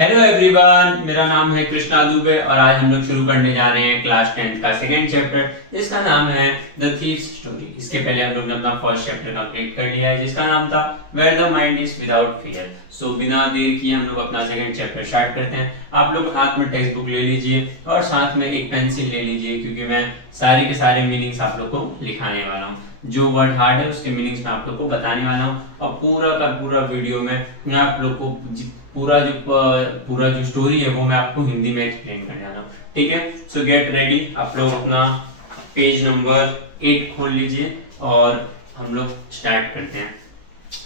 Hello everyone, मेरा नाम है कृष्णा दुबे और आज हम लोग शुरू करने जा रहे हैं क्लास 10th का सेकंड चैप्टर जिसका नाम है द थीव्स स्टोरी। इसके पहले हम लोग ने अपना फर्स्ट चैप्टर कंप्लीट कर लिया है जिसका नाम था where the mind is without fear. So बिना देर किए हम लोग अपना सेकंड चैप्टर स्टार्ट करते हैं। आप लोग हाथ में टेक्स्ट बुक ले लीजिए और साथ में एक पेंसिल ले लीजिए क्योंकि मैं सारे के सारे मीनिंग्स आप लोग को लिखाने वाला हूँ। जो वर्ड हार्ड है उसके मीनिंग्स मैं आप लोग को बताने वाला हूँ और पूरा का पूरा वीडियो में मैं आप लोग को पूरा जो स्टोरी है वो मैं आपको हिंदी में एक्सप्लेन करने वाला हूँ। ठीक है, सो गेट रेडी। आप लोग अपना पेज नंबर 8 खोल लीजिए और हम लोग स्टार्ट करते हैं।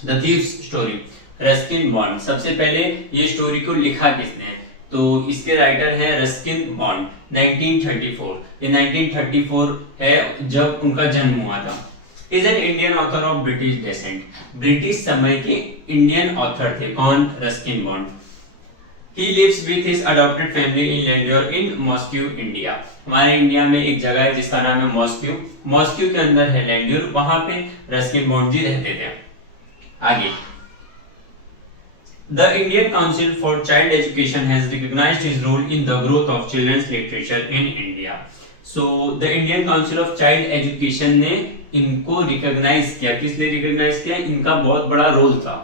The thieves story, Ruskin bond. सबसे पहले ये स्टोरी को लिखा किसने है तो इसके राइटर है रस्किन बॉन्ड। 1934, ये 1934 है जब उनका जन्म हुआ था। Is an Indian author of British descent, British समय के इंडियन ऑथर थे। कौन? Ruskin Bond. He lives with his adopted family in Landour in Moscow, India. हमारे इंडिया में एक जगह है जिसका नाम है मॉस्को। मॉस्को के अंदर है लैंडोर, वहां पे रस्किन बॉन्ड जी रहते थे। आगे, The Indian Council for Child Education has recognized his role in the growth of children's literature in India. So, the Indian Council of Child Education ने इनको रिकॉग्नाइज किया। किस लिए रिकॉग्नाइज किया? इनका बहुत बड़ा रोल था।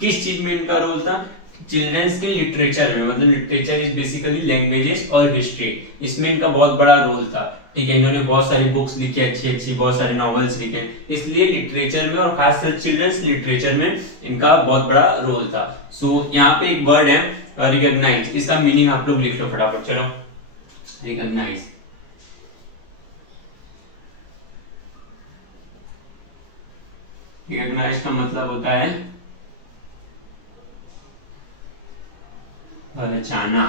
किस चीज में इनका रोल था? चिल्ड्रंस के लिटरेचर में, मतलब लिटरेचर इज बेसिकली लैंग्वेजेस और हिस्ट्री, इसमें इनका बहुत बड़ा रोल था। ठीक है, इन्होंने बहुत सारी बुक्स लिखी, अच्छी अच्छी बहुत सारे नॉवेल्स लिखे, इसलिए लिटरेचर में और खासकर चिल्ड्रंस लिटरेचर में इनका बहुत बड़ा रोल था। सो यहाँ पे एक वर्ड है रिकॉग्नाइज, इसका मीनिंग आप लोग लिख लो फटाफट। चलो, रिकॉग्नाइज। रिकॉग्नाइज का मतलब होता है पहचाना।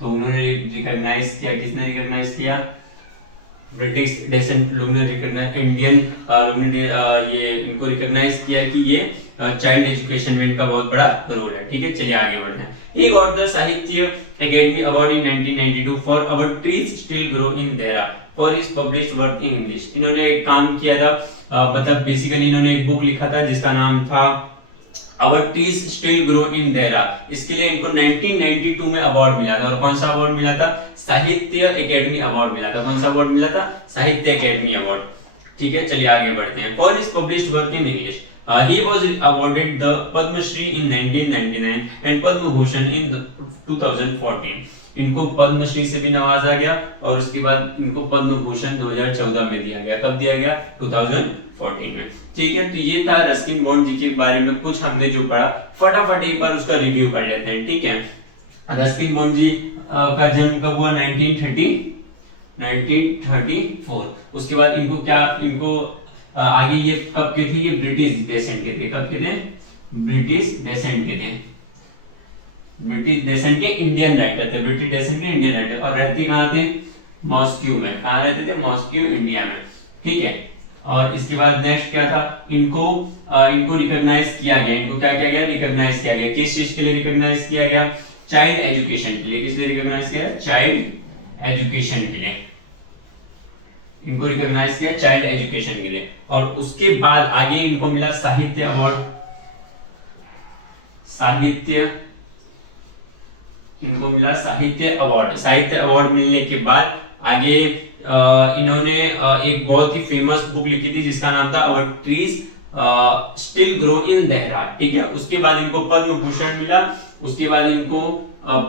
तो उन्होंने रिकॉग्नाइज किया, किसने रिकॉग्नाइज किया? ब्रिटिश डेसेंट लोग ने रिकॉग्नाइज, इंडियन लोग ने ये इनको रिकॉग्नाइज किया कि ये चाइल्ड एजुकेशन में इनका बहुत बड़ा रोल है। ठीक है, चलिए आगे बढ़ते हैं। ही गॉट द साहित्य academy award in 1992 for our trees still grow in Dehra for his published work in English. इन्होंने एक काम किया था, मतलब बेसिकली इन्होंने एक बुक लिखा था जिसका नाम था Our trees still grow in Dehra। इसके लिए इनको 1992 में अवार्ड मिला था। और कौन सा अवार्ड मिला था? साहित्य अकेडमी अवार्ड मिला था। कौन सा अवार्ड मिला था? साहित्य अकेडमी अवार्ड। ठीक है, चलिए आगे बढ़ते हैं। For his published work in English he was awarded the Padma Shri in 1999 and Padma Bhushan in 2014। इनको पद्म श्री से भी नवाजा गया और उसके बाद इनको पद्म भूषण 2014 में दिया गया। कब दिया गया? 2014 में। ठीक है, तो ये था रस्किन बॉन्ड जी के बारे में कुछ हमने जो पढ़ा, फटाफट एक बार उसका रिव्यू कर लेते हैं। ठीक है, रस्किन बॉन्ड जी का जन्म कब हुआ? 1934। उसके बाद इनको क्या, इनको आगे ये कब के थे? ये ब्रिटिश डेसेंट के थे। कब के थे? ब्रिटिश डेसेंट के थे। ब्रिटिश डेसेंट के इंडियन राइटर थे। ब्रिटिश डेसेंट के इंडियन राइटर। और रहते कहाँ थे? मॉस्को में। कहाँ रहते थे? मॉस्को, इंडिया में। ठीक है, और इसके बाद नेक्स्ट क्या था? इनको रिकॉग्नाइज किया गया। इनको क्या किया गया? रिकॉग्नाइज किया गया। किस चीज के लिए रिकॉग्नाइज किया गया? चाइल्ड एजुकेशन के लिए। किस लिए रिकॉग्नाइज किया? चाइल्ड एजुकेशन के लिए इनको रिकॉग्नाइज किया, चाइल्ड एजुकेशन के लिए। और उसके बाद आगे इनको मिला साहित्य अवार्ड। साहित्य, इनको मिला साहित्य अवार्ड। साहित्य अवार्ड मिलने के बाद आगे इन्होंने एक बहुत ही फेमस बुक लिखी थी जिसका नाम था our trees still grow in Dehra. ठीक है, उसके बाद इनको पद्म भूषण मिला। उसके बाद इनको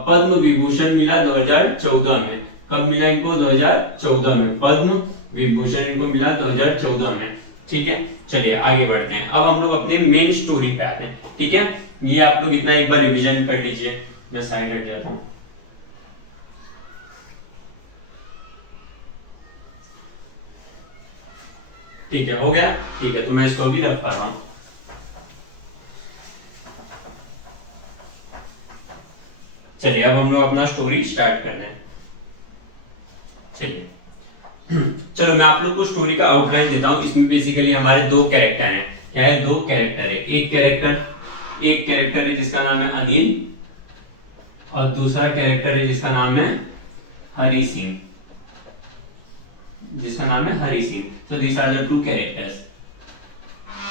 पद्म विभूषण मिला 2014 में। कब मिला इनको? 2014 में। पद्म विभूषण इनको मिला 2014 में। ठीक है, चलिए आगे बढ़ते हैं। अब हम लोग अपने मेन स्टोरी पे आते हैं। ठीक है, ये आप लोग इतना एक बार रिवीजन कर लीजिए। मैं साइड हट जाता हूं। ठीक है, हो गया? ठीक है, तो मैं इसको भी रख पा रहा हूं। चलिए अब हम लोग अपना स्टोरी स्टार्ट कर रहे हैं। चलिए चलो मैं आप लोग को स्टोरी का आउटलाइन देता हूं। इसमें बेसिकली हमारे दो कैरेक्टर हैं। क्या है? दो कैरेक्टर है। एक कैरेक्टर है जिसका नाम है अनिल और दूसरा कैरेक्टर है जिसका नाम है हरि सिंह। जिसका नाम है हरि सिंह। तो this are the two characters.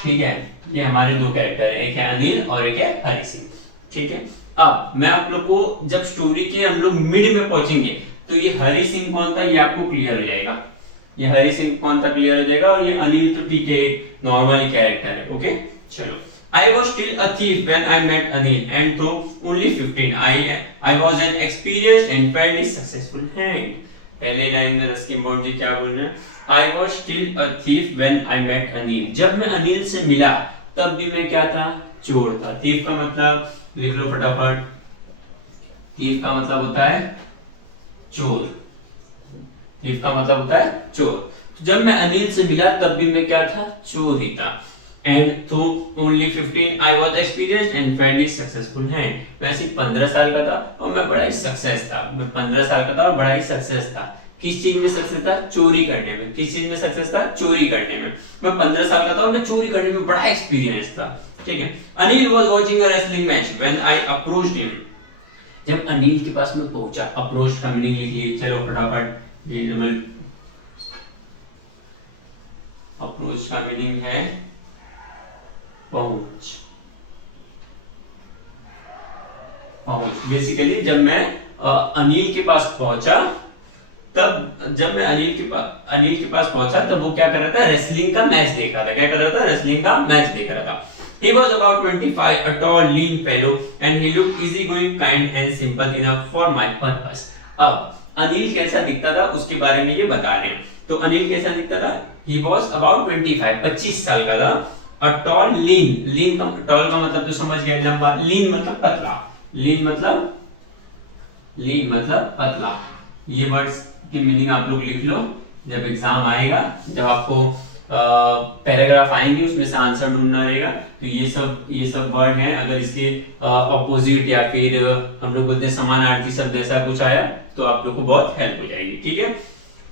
ठीक है, ये हमारे दो कैरेक्टर है, एक है अनिल और एक है हरि सिंह। ठीक है, अब मैं आप लोग को जब स्टोरी के हम लोग मिड में पहुंचेंगे तो ये हरी सिंह कौन था ये आपको क्लियर हो जाएगा। ये हरी सिंह कौन था क्लियर हो जाएगा, और ये अनिल तो ठीक है नॉर्मली कैरेक्टर है। ओके चलो, I was still a thief when I met Anil, and though only 15, I was an experienced and fairly successful hand. पहले लाइन में रस्किन बॉन्ड जी क्या बोल रहे हैं, I was still a thief when I met Anil. जब मैं अनिल से मिला तब भी मैं क्या था, चोर था। thief का मतलब लिख लो फटाफट, thief का मतलब होता है चोर। thief का मतलब होता है चोर। जब मैं अनिल से मिला तब भी मैं क्या था, चोर ही था। And though only 15, I was experienced and fairly successful hand. मैं सिर्फ 15 साल का था और मैं बड़ा ही सक्सेस था। मैं 15 साल का था और बड़ा ही सक्सेस था। किस चीज में सक्सेस था, चोरी करने में। किस चीज में सक्सेस था, चोरी करने में। मैं 15 साल का था और मैं चोरी करने में बड़ा एक्सपीरियंस था। ठीक है। Anil was watching a wrestling match when I approached him. जब अनिल के पास मैं पहुंचा, अप्रोच का मीनिंग लिखिए, चलो फटाफट। ये अप्रोच का मीनिंग है पहुंच। बेसिकली जब मैं अनिल के पास पहुंचा तब, जब मैं अनिल के पास पहुंचा तब वो क्या कर रहा था, रेसलिंग का मैच देख रहा था। क्या कर रहा था, रेसलिंग का मैच देख रहा था। He was about 25, a tall, lean fellow, and he looked easygoing, kind, and simple enough for my purpose. अब अनिल कैसा दिखता था उसके बारे में ये बता रहे हैं। तो अनिल कैसा दिखता था, He was about 25, 25 साल का था। A tall, lean का tall का मतलब तो समझ गए, लंबा। lean मतलब पतला। lean मतलब पतला। ये वर्ड्स की मीनिंग आप लोग लिख लो, जब एग्जाम आएगा, जब आपको पैराग्राफ आएंगे उसमें से आंसर ढूंढना रहेगा, तो ये सब वर्ड हैं। अगर इसके ऑपोजिट या फिर हम लोग बोलते हैं समानार्थी शब्द ऐसा कुछ आया तो आप लोग को बहुत हेल्प हो जाएगी। ठीक है,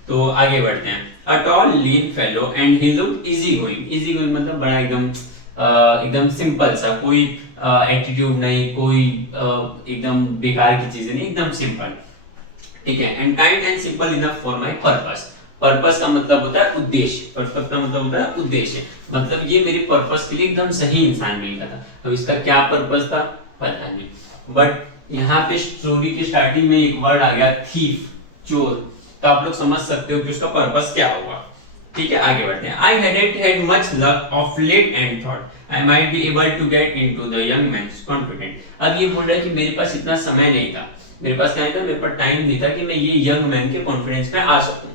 तो आगे बढ़ते हैं। A tall, lean fellow and he looked easygoing. Easygoing मतलब बड़ा एकदम सिंपल सा, कोई एटीट्यूड नहीं, कोई एकदम बेकार की चीजें नहीं, एकदम सिंपल। ठीक है। And kind and simple enough for my purpose. Purpose का मतलब होता है उद्देश्य। पर्पस का मतलब होता है उद्देश्य, मतलब ये मेरे पर्पस के लिए एकदम सही इंसान मिल गया था। अब इसका क्या पर्पस था पता नहीं, बट यहाँ पे स्टोरी के स्टार्टिंग में एक वर्ड आ गया थीफ, चोर, तो आप लोग समझ सकते हो कि उसका पर्पस क्या होगा। ठीक है, आगे बढ़ते हैं। I hadn't had much luck of late and thought I might be able to get into the young man's confidence. अब ये बोल रहा है कि मेरे पास इतना समय नहीं था, मेरे पास क्या था, मेरे पास टाइम नहीं था कि मैं ये यंग मैन के कॉन्फिडेंस में आ सकूं।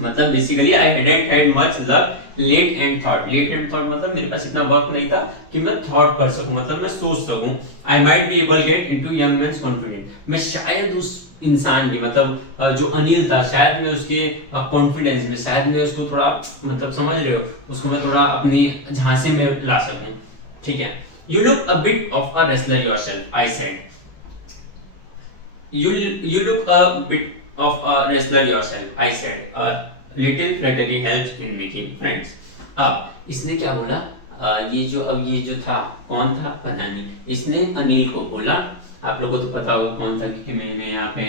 मतलब basically I hadn't had much luck late and thought. late and thought मतलब मेरे पास इतना वक्त नहीं था कि मैं थॉट कर सकूं, मतलब मैं सोच सकूं। I might be able get into young man's confidence. मैं शायद उस इंसान की, मतलब जो अनिल था, शायद मैं उसके कॉन्फिडेंस में, शायद मैं उसको थोड़ा, मतलब समझ रहे हो, उसको मैं थोड़ा अपनी झांसे में ला सकूं। ठीक है। You look a bit of a wrestler yourself, I said. You look a bit of a wrestler yourself, I said. A little flattery helps in making friends. अब इसने क्या बोला, ये जो था, कौन था पता नहीं, इसने अनिल को बोला। आप लोगों को तो पता होगा कौन था क्योंकि मैंने यहाँ पे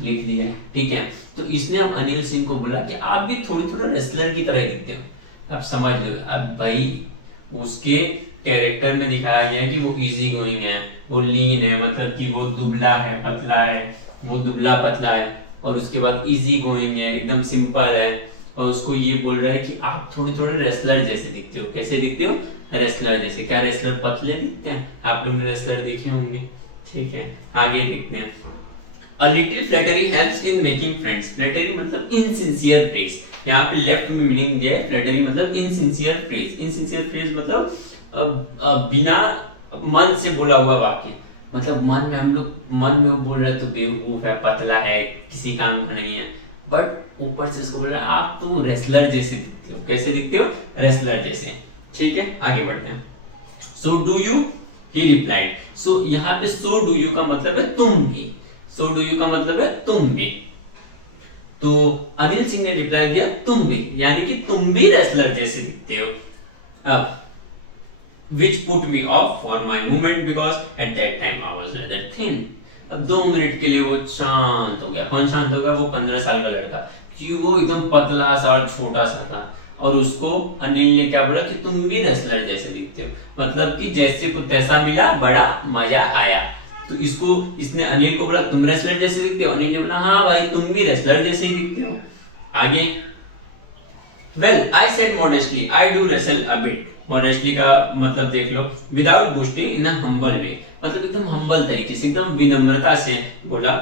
लिख दिया है। ठीक है, तो इसने अब अनिल सिंह को बोला कि आप भी थोड़ा रेसलर की तरह दिखते हो। अब समझ लो, अब भाई उसके कैरेक्टर में दिखाया गया है कि वो इजी गोइंग है, वो लीन है, मतलब कि वो दुबला है, पतला है, वो दुबला पतला है, और उसके बाद इजी गोइंग है, एकदम सिंपल है, और उसको ये बोल रहा है कि आप थोड़े रेसलर जैसे दिखते हो। कैसे दिखते हो, रेसलर जैसे। क्या रेसलर पतले दिखते हैं? आप लोग ने रेसलर देखे होंगे। ठीक है, आगे देखते हैं। A little flattery helps in making friends. Flattery मतलब insincere praise. यहाँ पे लेफ्ट में मीनिंग दिया है, flattery मतलब insincere praise. Insincere praise मतलब बिना मन से बोला हुआ वाक्य, मतलब मन में वो बोल रहा है तो बेवकूफ है, पतला है, किसी काम का नहीं है, बट ऊपर से उसको बोल रहा है आप तो रेसलर जैसे दिखते हो। कैसे दिखते हो? रेसलर जैसे। ठीक है, आगे बढ़ते हैं। So do you? He replied. So यहाँ पे so do you का मतलब है तुम भी। So do you का मतलब है तुम भी। तो अनिल सिंह ने रिप्लाई दिया तुम भी, यानी कि तुम भी रेसलर जैसे दिखते हो। अब which put me off for my movement because at that time I was rather thin. अब 2 मिनट के लिए वो शांत हो गया। कौन शांत हो गया? वो 15 साल का लड़का, कि वो एकदम पतला सा और छोटा सा था, और उसको अनिल ने क्या बोला कि तुम भी रेसलर जैसे दिखते हो, मतलब कि जैसे को तैसा मिला, बड़ा मजा आया। तो इसको इसने अनिल को बोला तुम रेसलर जैसे दिखते हो, अनिल ने बोला हाँ भाई तुम भी रेसलर जैसे ही दिखते हो। आगे, well I said modestly I do wrestle a bit. Modestly का मतलब देख लो, without boasting in a humble way, मतलब एकदम हम्बल तरीके से, एकदम विनम्रता से बोला।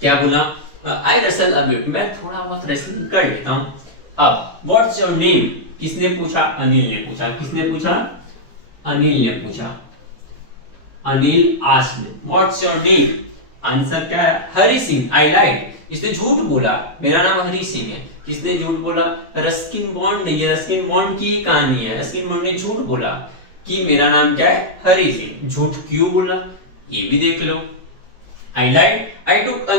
क्या बोला? आई रेसल अ बिट, मैं थोड़ा बहुत रेसलिंग कर लेता हूँ। अब व्हाट्स योर नेम, किसने पूछा? अनिल ने पूछा। किसने पूछा? अनिल ने पूछा। Anil asked what's your name, answer क्या है? हरी सिंह। आई लाइक, इसने झूठ बोला, मेरा नाम हरी सिंह है। किसने झूठ बोला? रस्किन बॉन्ड नहीं है, रस्किन बॉन्ड की कहानी है। रस्किन बॉन्ड ने झूठ बोला कि मेरा नाम क्या है? हरी सिंह। झूठ क्यों बोला ये भी देख लो। I lied. I took a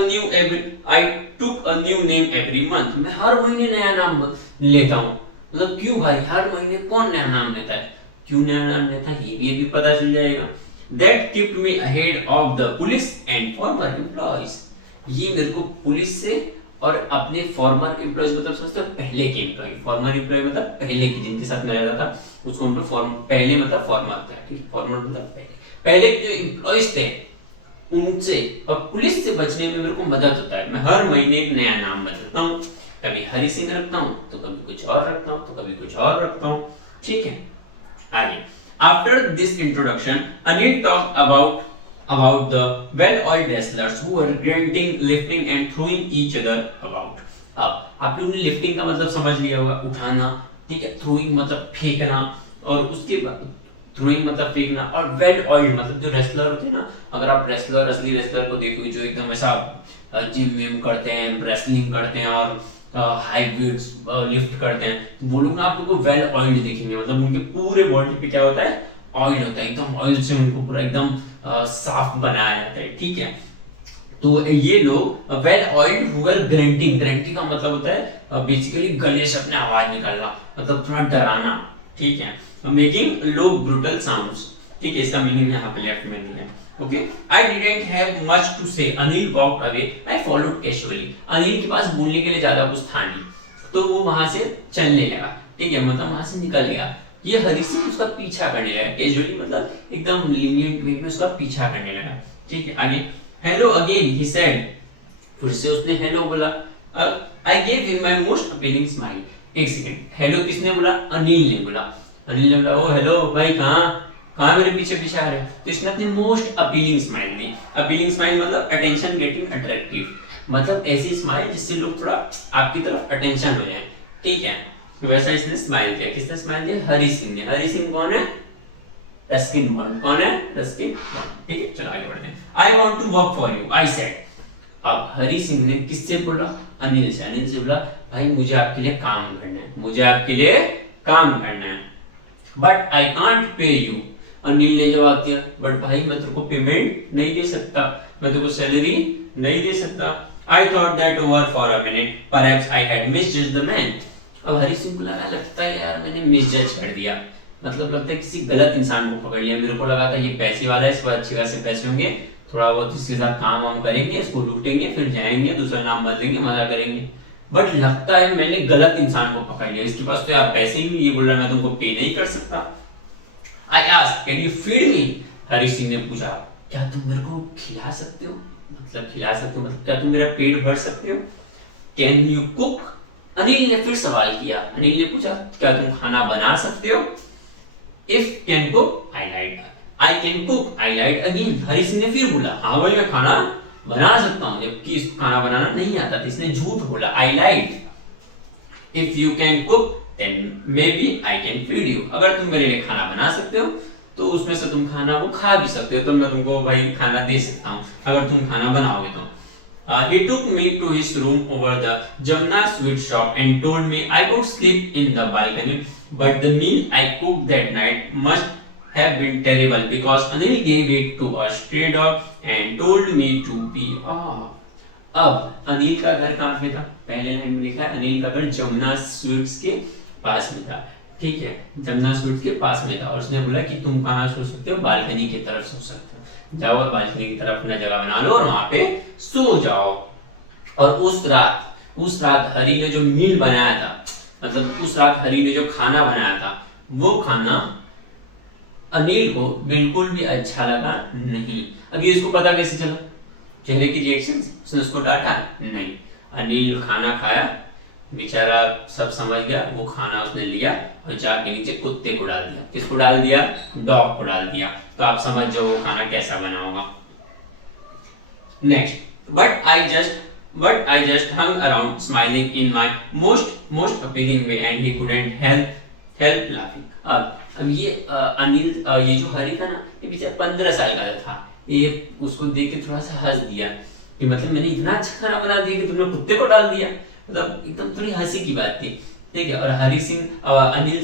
new name every month. मैं हर महीने नया नाम लेता हूँ। मतलब क्यों भाई, हर महीने कौन नया नाम लेता है? क्यों नया नाम लेता है ये भी पता चल जाएगा। That kept me ahead of the police and former employees. ये मेरे को पुलिस से और अपने फॉर्मर एम्प्लॉइज, मतलब समझते हो पहले के एम्प्लॉय, फॉर्मर एम्प्लॉय मतलब पहले की जिनके साथ मैं रहता था उसको हम लोग पहले मतलब फॉर्मर था, ठीक, फॉर्मर मतलब पहले जो एम्प्लॉइज थे उनसे और पुलिस से बचने में मेरे को मदद होता है। मैं हर महीने एक नया नाम बदलता हूँ, कभी हरी सिंह रखता हूँ तो कभी कुछ और रखता हूँ तो कभी कुछ और रखता हूँ, ठीक है। आगे, after this introduction Anil talk about the well-oiled wrestlers who were grunting, lifting and throwing each other about. अब आप लोगों ने लिफ्टिंग का मतलब समझ लिया होगा, उठाना, ठीक है। थ्रोइंग मतलब फेंकना, और उसके बाद थ्रोइंग मतलब फेंकना, और वेल ऑयल्ड मतलब जो रेसलर होते हैं ना, अगर आप असली रेसलर को देखोगे जो एकदम ऐसा जिम विम करते हैं, रेसलिंग करते हैं और हाई वेट्स लिफ्ट करते हैं, वो लोग ना आप लोग को वेल ऑयल्ड दिखेंगे। मतलब उनके पूरे बॉडी पे क्या होता है? ऑयल होता है, एकदम ऑयल से उनको पूरा एकदम साफ बनाया जाता है, ठीक है। तो ये लोग वेल ऑयल्ड हुआ ग्रंटिंग, ग्रंटिंग का मतलब होता है बेसिकली गले से अपने आवाज निकालना, मतलब थोड़ा डराना, ठीक है। मेकिंग लो ब्रूटल साउंड्स, ठीक है, इसका मीनिंग यहाँ पे लेफ्ट में दिया है। Okay, I didn't have much to say, Anil walked away, I followed casually. Anil के पास बोलने के लिए ज्यादा कुछ था नहीं, तो वो वहां से चलने लगा, ठीक है, मतलब वहां से निकल गया। ये हरी सिंह उसका पीछा करने लगा, कैजुअली मतलब एकदम लीनिएंट वे में उसका पीछा करने लगा, ठीक है। आगे, हेलो अगेन ही सेड, फिर से उसने हेलो बोला। I gave him my most appealing smile. एक सेकंड, हेलो किसने बोला? अनिल ने बोला। अनिल ने बोला ओ हेलो भाई, कहाँ मेरे पीछे पीछे आ रहे हो? तो इसने अपनी मोस्ट अपीलिंग स्माइल दी। अपीलिंग स्माइल मतलब अटेंशन गेटिंग अट्रैक्टिव, मतलब ऐसी स्माइल जिससे लोग थोड़ा आपकी तरफ अटेंशन हो जाए, ठीक है। वैसा इसने स्माइल किया। किसने स्माइल किया? हरी सिंह ने। हरी सिंह कौन है? Ruskin bond. कौन है? रस्किन बॉन्ड, ठीक है। चलो आगे बढ़ते हैं। I want to work for you, I said. अब हरी सिंह ने किससे बोला? अनिल से। अनिल से बोला भाई मुझे आपके लिए काम करना है, मुझे आपके लिए काम करना है, but I can't pay you. Anil ने जवाब दिया बट भाई मैं तेरे को पेमेंट नहीं दे सकता, मैं तेरे को सैलरी नहीं दे सकता। I thought that over for a minute, perhaps I had misjudged the man. अब हरी सिंह को लगा, लगता है यार मैंने मिसजज कर दिया, मतलब लगता है किसी गलत इंसान को पकड़ लिया। मेरे को लगा था ये पैसे वाला है, इस पर अच्छे खासे पैसे होंगे, थोड़ा बहुत इसके साथ काम वाम करेंगे, इसको लूटेंगे, फिर जाएंगे, दूसरा नाम बदलेंगे, मजा करेंगे। बट लगता है मैंने गलत इंसान को पकड़ लिया, इसके पास तो यार पैसे ही नहीं, ये बोल रहा मैं तुमको पे नहीं कर सकता। I asked can you feed me? Hari Singh ने पूछा क्या तुम मेरे को खिला सकते हो? मतलब खिला सकते हो मतलब क्या तुम मेरा पेट भर सकते हो? Can you cook? अनिल ने फिर सवाल किया। अनिल ने पूछा क्या तुम खाना बना सकते हो? If can cook I lied, I can cook I lied again. Hari Singh ने फिर बोला हाँ भाई मैं खाना बना सकता हूँ, जबकि इसको खाना बनाना नहीं आता था, इसने झूठ बोला। I lied. If you can cook then may be I can feed you. अगर तुम मेरे लिए खाना बना सकते हो तो उसमें से तुम खाना वो खा भी सकते हो, तो मैं तुमको भाई खाना दे सकता हूँ अगर तुम खाना बनाओगे तो। He took me to his room over the Jamna sweet shop and told me I could sleep in the balcony, but the meal I cooked that night must have been terrible because Anil gave it to a stray dog and told me to be off. अब अनिल का घर कहाँ पे था? पहले line में लिखा है अनिल का घर जमुना स्वीट्स के पास में था, ठीक है, जमुना स्वीट्स के पास में था, और उसने बोला कि तुम कहाँ सो सकते हो? बालकनी की तरफ सो सकते हो, जाओ और बालकनी की तरफ अपना जगह बना लो और वहां पे सो जाओ। और उस रात हरी ने जो मील बनाया था, मतलब उस रात हरी ने जो खाना बनाया था, वो खाना अनिल को बिल्कुल भी अच्छा लगा नहीं। अब ये इसको पता कैसे चला? चेहरे की रिएक्शन से उसने उसको डांटा नहीं। अनिल खाना खाया, बेचारा सब समझ गया, वो खाना उसने लिया और जाके नीचे कुत्ते को डाल दिया। किसको डाल दिया? डॉग को डाल दिया। तो आप समझ जाओ वो खाना कैसा बना होगा। Next, but I just hung around smiling in my most appealing way and he couldn't help laughing। अब ये अनिल, ये जो हरी था ना, ये बेचारा 15 साल का था। ये उसको देख के थोड़ा सा हंस दिया कि मतलब मैंने इतना अच्छा खाना बना दिया कि तुमने कुत्ते को डाल दिया। मतलब एकदम थोड़ी हंसी की बात थी, ठीक है। और अनिल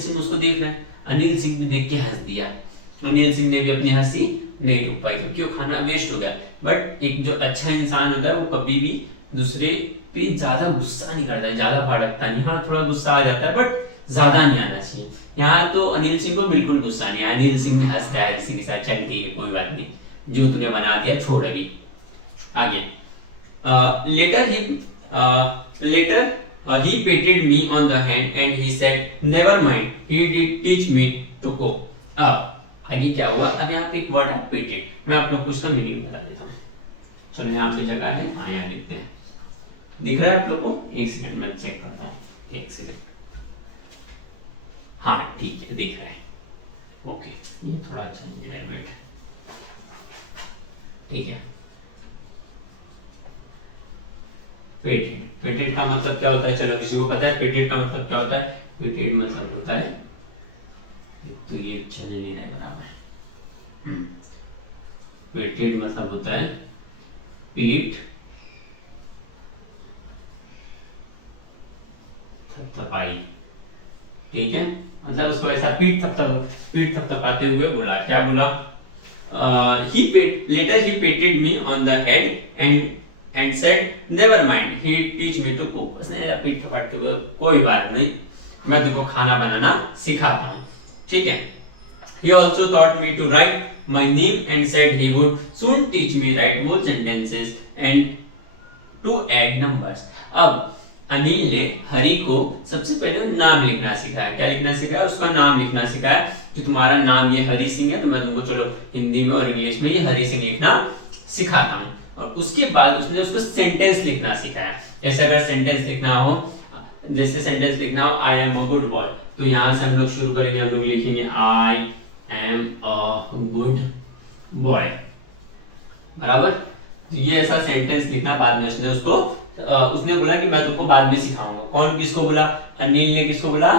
सिंह उसको देख रहे हैं, अनिल सिंह भी देख के हंस दिया। अनिल सिंह ने भी अपनी हंसी नहीं रोक पाई क्योंकि वो खाना वेस्ट हो गया। बट एक जो अच्छा इंसान होता है वो कभी भी दूसरे पे ज्यादा गुस्सा नहीं करता है, ज्यादा भड़कता नहीं। हाँ, थोड़ा गुस्सा आ जाता है बट ज्यादा नहीं आना चाहिए। यहाँ तो अनिल सिंह को बिल्कुल गुस्सा नहीं। अनिल सिंह ने हंसता है किसी के साथ, चल ठीक है कोई बात नहीं, जो तूने बना दिया छोड़ अभी आगे। Later he patted me on the hand and he said, "Never mind, he did teach me to cook." अब आगे क्या हुआ? अब यहाँ पे एक वर्ड है पेटेड, मैं आप लोग को उसका मीनिंग बता देता हूँ। चलो यहाँ पे जगह है, हाँ यहाँ लिखते हैं। दिख रहा है आप लोग को? एक सेकंड में चेक करता हूँ, एक सेकंड। हाँ ठीक है, दिख रहा है। ओके, ये थोड़ा अच्छा नहीं है, वेट, ठीक है। पेटेड का मतलब क्या होता है? चलो किसी को पता है पेटेड का मतलब क्या होता है? पेटेड मतलब होता है, तो ये चल नहीं रहा है बराबर। पेटेड मतलब होता है पीठ थपथपाई, ठीक है। मतलब उसको ऐसा पीठ थपथपाते हुए बोला। क्या बोला? Later he patted me on the head and said, "Never mind, he teach me to cook." उसने पीठ थपथपाते हुए, कोई बात नहीं, मैं तुमको खाना बनाना सिखाता हूँ, ठीक है। He also taught me to write my name and said he would soon teach me write whole sentences and to add numbers। अब अनिल ने हरी को सबसे पहले नाम लिखना सिखाया। क्या लिखना सिखाया? उसका नाम लिखना सिखाया कि तुम्हारा नाम ये हरी सिंह है, तो मैं तुमको चलो हिंदी में और इंग्लिश में ये हरी सिंह लिखना सिखाता हूँ। और उसके बाद उसने उसको सेंटेंस लिखना सिखाया। जैसे अगर सेंटेंस लिखना हो, जैसे सेंटेंस लिखना हो I am a good boy, तो यहाँ से हम लोग शुरू करेंगे, हम लोग लिखेंगे I am a good boy, बराबर। तो ये ऐसा सेंटेंस लिखना। बाद में उसने बोला कि मैं तुमको बाद में सिखाऊंगा। कौन किसको बोला? अनिल ने किसको बोला?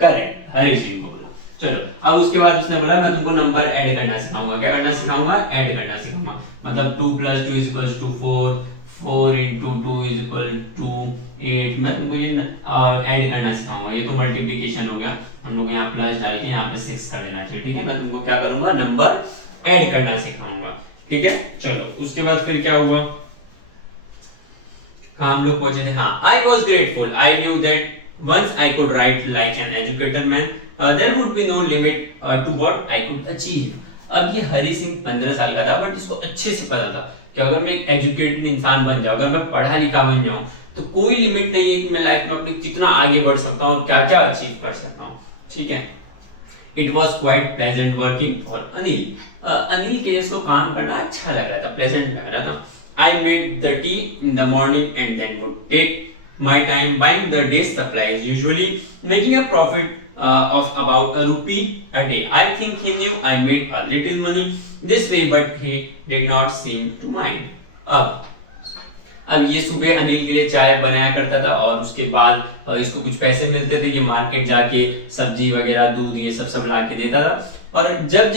करेक्ट, हरी सिंह को बोला। चलो अब उसके बाद उसने बोला मैं तुमको नंबर ऐड करना सिखाऊंगा। क्या करना सिखाऊंगा? ऐड करना सिखाऊंगा। मतलब 2 + 2 = 4, 4 × 2 = 8। मैं तुमको ये ऐड करना सिखाऊंगा। ये तो मल्टीप्लिकेशन हो गया, हम लोग यहाँ प्लस डाल के यहाँ पे 6 कर देना चाहिए, ठीक है। मैं तुमको क्या करूंगा? नंबर ऐड करना सिखाऊंगा, ठीक है। चलो उसके बाद फिर क्या हुआ? हम लोग पहुंचे थे, हाँ, I was grateful. I knew that once I could write like an educated man, there would be no limit to what I could achieve। अब ये हरी सिंह 15 साल का था, बट इसको अच्छे से पता था कि अगर मैं एक एजुकेटेड इंसान बन जाऊं, अगर मैं पढ़ा लिखा बन जाऊं, तो कोई लिमिट नहीं है कि मैं लाइफ में अपनी कितना आगे बढ़ सकता हूं और क्या क्या अचीव कर सकता हूं, ठीक है। It was quite pleasant working for Anil। Anil के इसको काम करना अच्छा लग रहा था, प्लेजेंट लग रहा था। I made the tea in the morning and then would take my time buying the day's supplies, usually making a profit of about ₹1 a day। I think he knew I made a little money this way, but he did not seem to mind। अब ये सुबह अनिल के लिए चाय बनाया करता था और उसके बाद इसको कुछ पैसे मिलते थे, ये मार्केट जाके सब्जी वगैरह, दूध, ये सब ला के देता था। और जब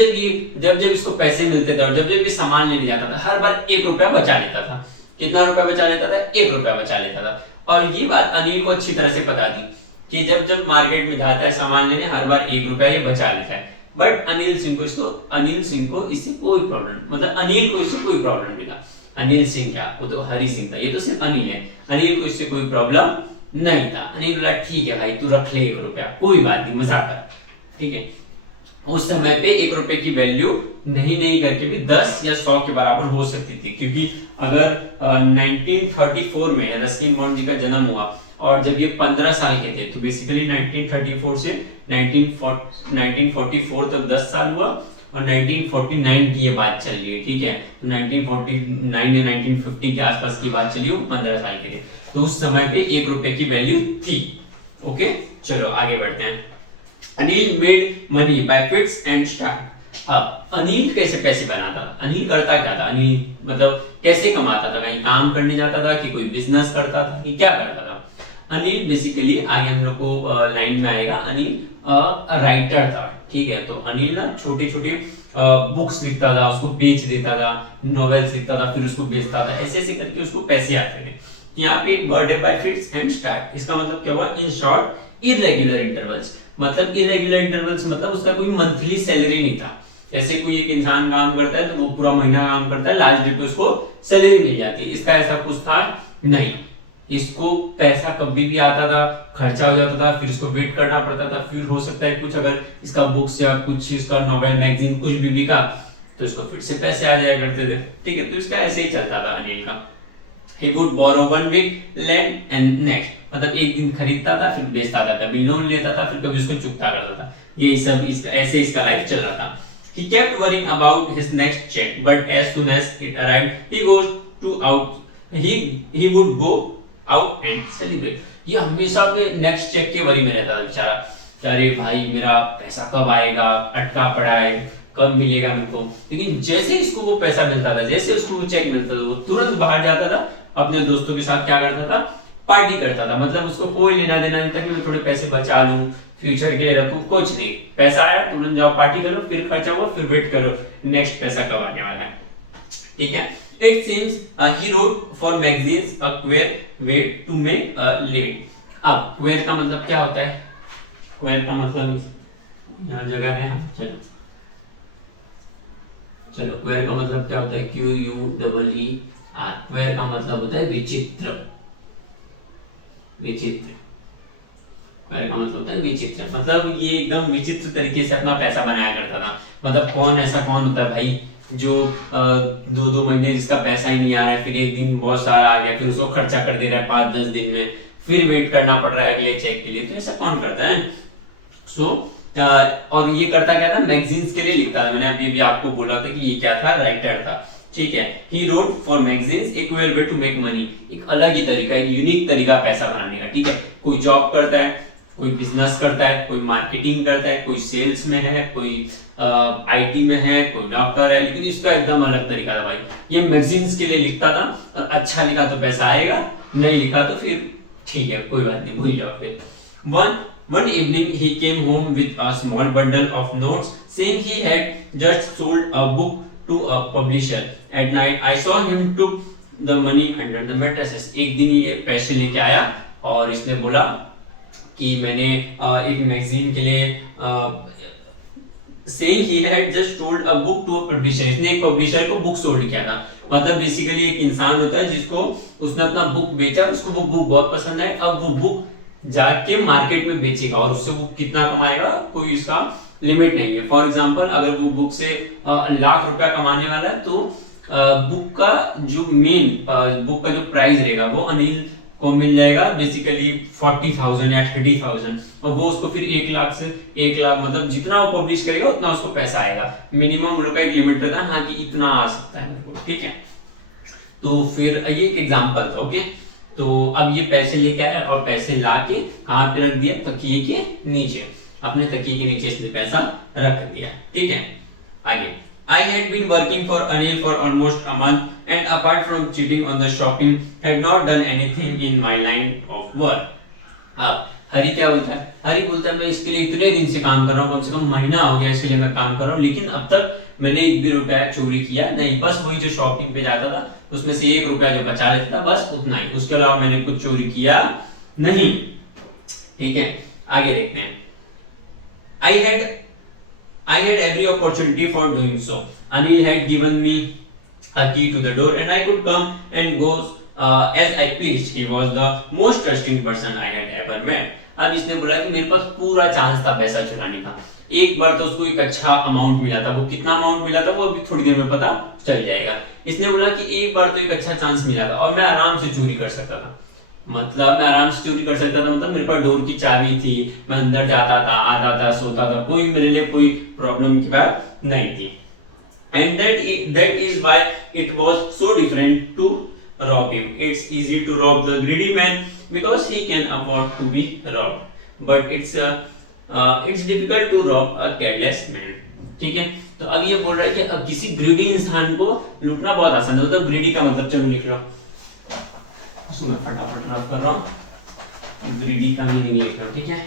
जब इसको पैसे मिलते थे और जब ये सामान लेने जाता था, हर बार 1 रुपया बचा लेता था। कितना रुपया बचा लेता था? 1 रुपया बचा लेता था। और ये बात अनिल को अच्छी तरह से पता थी कि जब मार्केट में जाता है सामान लेने, हर बार 1 रुपया ये बचा लेता है। बट अनिल सिंह को इससे कोई प्रॉब्लम, मतलब अनिल को इससे कोई प्रॉब्लम नहीं था। अनिल सिंह क्या, वो तो हरी सिंह था, ये तो सिर्फ अनिल है। अनिल को इससे कोई प्रॉब्लम नहीं था। अनिल बोला ठीक है भाई, तू रख ले 1 रुपया, कोई बात नहीं, मजाक कर, ठीक है। उस समय पे 1 रुपए की वैल्यू नहीं करके भी 10 या 100 के बराबर हो सकती थी, क्योंकि अगर 1934 में रस्किन बॉन्ड जी का जन्म हुआ और जब ये 15 साल के थे, तो बेसिकली 1934 से 1944 तक 10 साल हुआ और 1949 की ये बात चल रही है, ठीक है। तो 1949 या 1950 के आसपास की बात चली, वो 15 साल के लिए। तो उस समय पे 1 रुपए की वैल्यू थी। ओके, चलो आगे बढ़ते हैं। Anil made money by fits and start. अब अनिल कैसे पैसे बनाता था, अनिल करता क्या था, अनिल मतलब कैसे कमाता था, कहीं काम करने जाता था कि कोई बिजनेस करता था कि क्या करता था। अनिल बेसिकली आगे हम लोग को लाइन में आएगा, अनिल राइटर था, ठीक है। तो अनिल ना छोटे छोटे बुक्स लिखता था, उसको बेच देता था, नॉवेल्स लिखता था, फिर उसको बेचता था, ऐसे ऐसे करके उसको पैसे आते थे। यहाँ पे वर्ड है बाय फिट्स एंड स्टार्ट, इसका मतलब क्या हुआ, इन शॉर्ट इररेगुलर इंटरवल्स। मतलब इररेगुलर इंटरवल्स मतलब उसका कोई मंथली सैलरी नहीं था। जैसे कोई एक इंसान काम करता है तो वो पूरा महीना काम करता है, लास्ट डेट पे उसको सैलरी मिल जाती है, इसका ऐसा कुछ था नहीं। इसको पैसा कभी भी आता था, खर्चा हो जाता था, फिर इसको वेट करना पड़ता था, फिर हो सकता है कुछ अगर इसका बुक्स या कुछ इसका नॉवेल मैगजीन कुछ भी बिका तो इसको फिर से पैसे आ जाया करते थे, ठीक है। तो इसका ऐसे ही चलता था अनिल का। He would borrow 1 week lend and next, मतलब एक दिन खरीदता था फिर बेचता था, कभी लोन लेता था फिर कभी उसको चुकता करता था, ये सब इसका ऐसे इसका लाइफ चल रहा था। He kept worrying about his next check, but as soon as it arrived, he would go out and celebrate. ये हमेशा अपने नेक्स्ट चेक के वरी में रहता था बेचारा, अरे भाई मेरा पैसा कब आएगा, अटका पड़ा है, कब मिलेगा मेरे को। लेकिन जैसे इसको वो पैसा मिलता था, जैसे उसको वो चेक मिलता था, वो तुरंत बाहर जाता था, अपने दोस्तों के साथ क्या करता था, पार्टी करता था। मतलब उसको कोई लेना देना नहीं था कि मैं थोड़े पैसे बचा लूं, फ्यूचर के लिए रखूं, कुछ नहीं। पैसा आया तुरंत जाओ पार्टी करो, फिर खर्चा हुआ फिर वेट करो नेक्स्ट पैसा कब आने वाला है, ठीक है। It seems he wrote for magazines a queer way to make a living. अब queer का मतलब क्या होता है, queer का मतलब यहाँ जगह है, चलो चलो queer का मतलब क्या होता है, QUEER। queer का मतलब होता है विचित्र, विचित्र। queer का मतलब होता है विचित्र, मतलब ये एकदम विचित्र तरीके से अपना पैसा बनाया करता था। मतलब कौन ऐसा कौन होता है भाई जो 2-2 महीने जिसका पैसा ही नहीं आ रहा है, फिर एक दिन बहुत सारा आ गया, फिर उसको खर्चा कर दे रहा है 5-10 दिन में, फिर वेट करना पड़ रहा है अगले चेक के लिए। तो ऐसा कौन करता है। और ये करता क्या था, मैगजीन्स के लिए लिखता था। मैंने अभी भी आपको बोला था कि ये क्या था, राइटर था, ठीक है। He wrote for magazines a queer way to make money, एक अलग ही तरीका, एक यूनिक तरीका पैसा बनाने का, ठीक है। कोई जॉब करता है, कोई बिजनेस करता है, कोई मार्केटिंग करता है, कोई सेल्स में है, कोई आईटी में है, कोई डॉक्टर है, लेकिन इसका एकदम अलग तरीका था भाई। ये मैगजीन्स के लिए लिखता था, और अच्छा लिखा तो पैसा आएगा, नहीं लिखा तो फिर ठीक है कोई बात नहीं, भूल जाओ फिर। One evening he came home with a small bundle of notes saying he had just sold a book to a publisher. At night I saw him took the money under the mattresses. एक दिन ये पैसे लेके आया और इसने बोला कि मैंने एक मैगजीन के लिए saying he had just sold a book to a publisher, इसने एक पब्लिशर को बुक सोल्ड किया था। मतलब बेसिकली एक इंसान होता है जिसको उसने अपना बुक बेचा, उसको वो बुक बहुत पसंद है, अब वो बुक जाके मार्केट में बेचेगा और उससे वो कितना कमाएगा कोई इसका लिमिट नहीं है। फॉर एग्जांपल अगर वो बुक से लाख रुपया कमाने वाला है तो बुक का जो मेन बुक का जो प्राइस रहेगा वो अनिल को मिल जाएगा बेसिकली 40,000 या 30,000, और वो उसको फिर 1 लाख से 1 लाख मतलब जितना वो पब्लिश करेगा उतना उसको पैसा आएगा। मिनिमम उन लोग का एक लिमिट रहता है, हाँ कि इतना आ सकता है मेरे को, ठीक है। तो फिर ये एक एग्जांपल था, ओके। तो अब ये पैसे लेके आया और पैसे लाके कहाँ पे रख दिया, तकिए के नीचे, अपने तकिए के नीचे इसने पैसा रख दिया, ठीक है। आगे, I had been working for Anil for almost a month and apart from cheating on the shopping had not done anything in my line of work. अब हरी क्या बोलता है, हरी बोलता है मैं इसके लिए इतने दिन से काम कर रहा हूँ, कम से कम महीना हो गया इसके लिए मैं काम कर रहा हूँ, लेकिन अब तक मैंने 1 भी रुपया चोरी किया नहीं, बस वही जो शॉपिंग पे जाता था उसमें से 1 रुपया जो बचा लेता था बस उतना ही, उसके अलावा मैंने कुछ चोरी किया नहीं, ठीक है। आगे देखते हैं। I had every opportunity for doing so. Anil had given me a key to the door and I could come and go as I pleased. He was the most trusting person I had ever met. अब इसने बोला कि मेरे पास पूरा chance था पैसा चुराने का। एक बार तो उसको एक अच्छा अमाउंट मिला था, वो कितना अमाउंट मिला था वो अभी थोड़ी देर में पता चल जाएगा। इसने बोला कि एक बार तो एक अच्छा चांस मिला था और मैं आराम से चोरी कर सकता था। मतलब मैं आराम से चोरी कर सकता था, मतलब मेरे पास डोर की चाबी थी, मैं अंदर जाता था, आता था, सोता था, कोई मेरे लिए कोई प्रॉब्लम की बात नहीं थी। And that is why it was so different to rob him. It's easy to rob the greedy man because he can afford to be robbed, but it's difficult to rob a careless man. ठीक है, तो अब ये बोल रहा है कि अब किसी ग्रीडी इंसान को लूटना बहुत आसान है। तो ग्रीडी का मतलब चलो लिख लो, उसको मैं फटाफट रब कर रहा हूँ। ग्रीडी का मीनिंग लिख लो, ठीक है।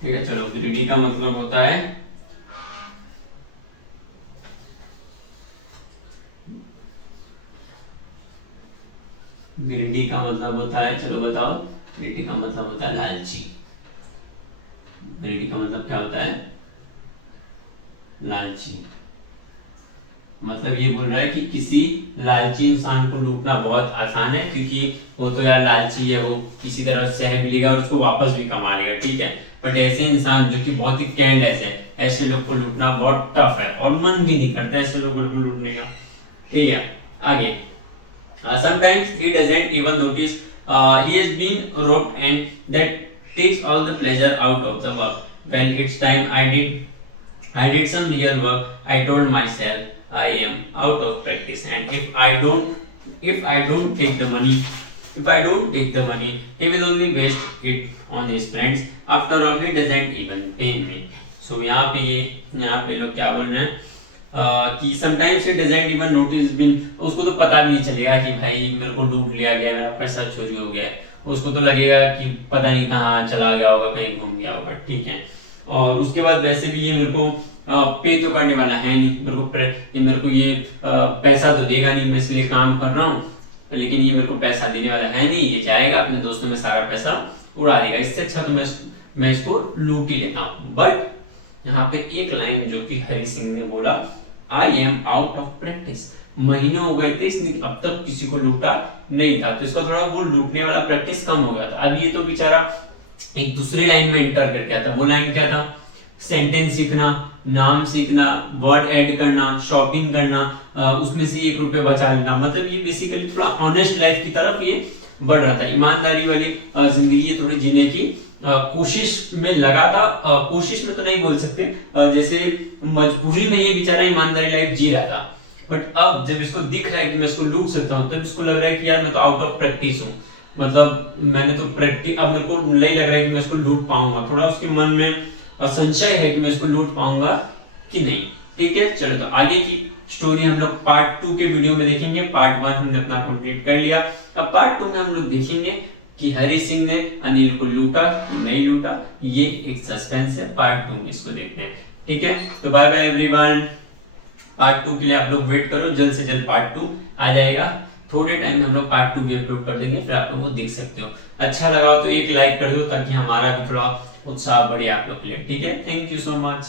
ठीक है, चलो ग्रीडी का मतलब होता है ग्रीडी का मतलब होता है, चलो बताओ, ग्रीडी का मतलब होता है लालची। ग्रीडी का मतलब क्या होता है? लालची। मतलब ये बोल रहा है कि किसी लालची इंसान को लूटना बहुत आसान है, क्योंकि वो तो यार लालची है, वो किसी तरह सह भी लेगा और उसको वापस भी कमा लेगा, ठीक है। बट ऐसे इंसान जो कि बहुत ही केयरलेस है, ऐसे लोग को लूटना बहुत टफ है और मन भी नहीं करता ऐसे लोगों को लूटने का, ठीक है। आगे, sometimes he doesn't even notice he has been robbed, and that takes all the pleasure out of the work. When it's time I did some real work. I told myself I am out of practice, and if I don't take the money, he will only waste it on his friends. After all, he doesn't even pay me. So यहाँ पे लोग क्या बोल रहे हैं कि sometimes he doesn't even notice bin, उसको तो पता भी नहीं चलेगा कि भाई मेरे को लूट लिया गया, मेरा पैसा चोरी हो गया है। उसको तो लगेगा कि पता नहीं कहाँ चला गया होगा, कहीं घूम गया होगा, ठीक है। और उसके बाद वैसे भी ये मेरे को पे तो करने वाला है नहीं, मेरे को ये पैसा तो देगा नहीं, मैं इसलिए काम कर रहा हूँ, लेकिन ये मेरे को पैसा देने वाला है नहीं, ये जाएगा अपने दोस्तों में सारा पैसा उड़ा देगा, इससे अच्छा तो मैं इसको लूट ही लेता हूँ। बट यहाँ पे एक लाइन जो कि हरि सिंह ने बोला, I am out of practice. महीने हो गए थे इसने अब तक किसी को लूटा नहीं था, तो इसका थोड़ा वो लूटने वाला प्रैक्टिस कम हो गया था। अब ये तो बेचारा एक दूसरी लाइन में इंटर कर गया था। वो लाइन क्या था? सेंटेंस सीखना, नाम सीखना, वर्ड ऐड करना, शॉपिंग करना, उसमें से 1 रुपये बचा लेना। मतलब ये बेसिकली थोड़ा ऑनेस्ट लाइफ की तरफ ये बढ़ रहा था, ईमानदारी वाली जिंदगी थोड़ी जीने की कोशिश में लगा था। कोशिश में तो नहीं बोल सकते, जैसे मजबूरी में ये बेचारा ईमानदारी लाइफ जी रहा था। बट अब जब इसको दिख रहा है कि मैं इसको लूट सकता हूँ, तब इसको लग रहा है कि यार मैं तो आउट ऑफ प्रैक्टिस हूँ, मतलब मैंने तो प्रैक्टिस, अब मेरे को नहीं लग रहा है कि मैं इसको लूट पाऊंगा। थोड़ा उसके मन में संशय है कि मैं इसको लूट पाऊंगा कि नहीं, ठीक है। चलो, तो आगे की स्टोरी हम लोग पार्ट 2 के वीडियो में देखेंगे। पार्ट 1 हमने अपना कंप्लीट कर लिया, अब पार्ट 2 में हम लोग देखेंगे कि हरि सिंह ने अनिल को लूटा कि नहीं लूटा। ये एक सस्पेंस है, पार्ट 2 में इसको देखते हैं, ठीक है। तो बाय बाय एवरीवन, पार्ट 2 के लिए आप लोग वेट करो, जल्द से जल्द पार्ट 2 आ जाएगा। थोड़े टाइम में हम लोग पार्ट 2 भी अपलोड कर देंगे, फिर आप लोग वो देख सकते हो। अच्छा लगा तो एक लाइक कर दो ताकि हमारा भी थोड़ा उत्साह बढ़े आप लोग के लिए, ठीक है। Thank you so much.